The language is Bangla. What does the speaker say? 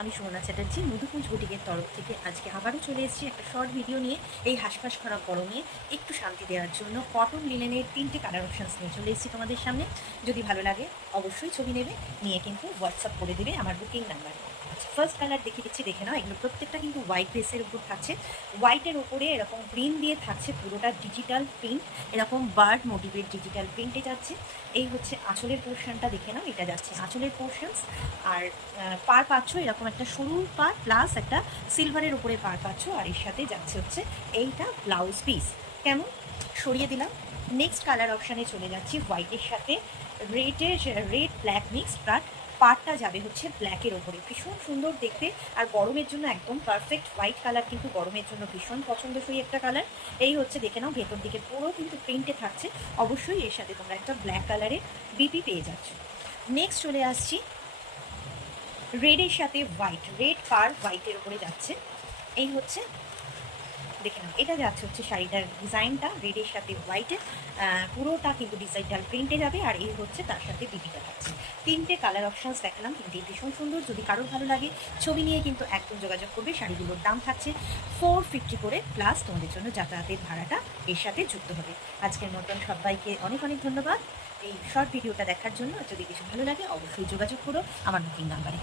আমি সুমনা চ্যাটার্জি মধুকুঞ্জ বুটিকের তরফ থেকে আজকে আবারও চলে এসেছি একটা শর্ট ভিডিও নিয়ে। এই হাঁসফাঁস করা গরমে একটু শান্তি দেওয়ার জন্য কটন লিনেনের 3টে কালার অপশানস নিয়ে চলে এসেছি তোমাদের সামনে। যদি ভালো লাগে অবশ্যই ছবি নেবে, নিয়ে কিন্তু হোয়াটসঅ্যাপ করে দেবে আমার বুকিং নাম্বারে। আচ্ছা, ফার্স্ট কালার দেখিয়ে দিচ্ছি, দেখে নাও। এগুলো প্রত্যেকটা কিন্তু হোয়াইট বেসের উপর থাকছে। হোয়াইটের ওপরে এরকম গ্রিন দিয়ে থাকছে পুরোটা ডিজিটাল প্রিন্ট, এরকম বার্ড মোটিভের ডিজিটাল প্রিন্টে যাচ্ছে। এই হচ্ছে আঁচলের পোর্শনটা, দেখে নাও। এটা যাচ্ছে আঁচলের পোর্শনস। আর পার পাচ্ছ এরকম একটা সরু পার প্লাস একটা সিলভারের উপরে পার পাচ্ছ। আর এর সাথে যাচ্ছে হচ্ছে এইটা ব্লাউজ পিস। কেমন সরিয়ে দিলাম। নেক্সট কালার অপশানে চলে যাচ্ছি হোয়াইটের সাথে রেড ব্ল্যাক মিক্স, বাট পার্টটা যাবে হচ্ছে ব্ল্যাকের ওপরে। ভীষণ সুন্দর দেখতে, আর গরমের জন্য একদম পারফেক্ট। হোয়াইট কালার কিন্তু গরমের জন্য ভীষণ পছন্দসই একটা কালার। এই হচ্ছে, দেখে নাও, ভেতর দিকে পুরো কিন্তু প্রিন্টে থাকছে। অবশ্যই এর সাথে তোমরা একটা ব্ল্যাক কালারের বিপি পেয়ে যাচ্ছ। নেক্সট চলে আসছি রেডের সাথে হোয়াইট, রেড পার হোয়াইটের উপরে যাচ্ছে। এই হচ্ছে, দেখে নাও, এটা যাচ্ছে হচ্ছে শাড়িটার ডিজাইনটা রেডের সাথে হোয়াইটে, পুরোটা কিন্তু ডিজিটাল প্রিন্টে যাবে। আর এই হচ্ছে তার সাথে বিবিটা থাকছে। 3টে কালার অপশানস দেখালাম, 3টেই ভীষণ সুন্দর। যদি কারোর ভালো লাগে ছবি নিয়ে কিন্তু একদম যোগাযোগ করবে। শাড়িগুলোর দাম থাকছে 450 করে, প্লাস তোমাদের জন্য যাতায়াতের ভাড়াটা এর সাথে যুক্ত হবে। আজকের মতন সবাইকে অনেক অনেক ধন্যবাদ এই শর্ট ভিডিওটা দেখার জন্য। যদি কিছু ভালো লাগে অবশ্যই যোগাযোগ করো আমার বুকিং নাম্বারে।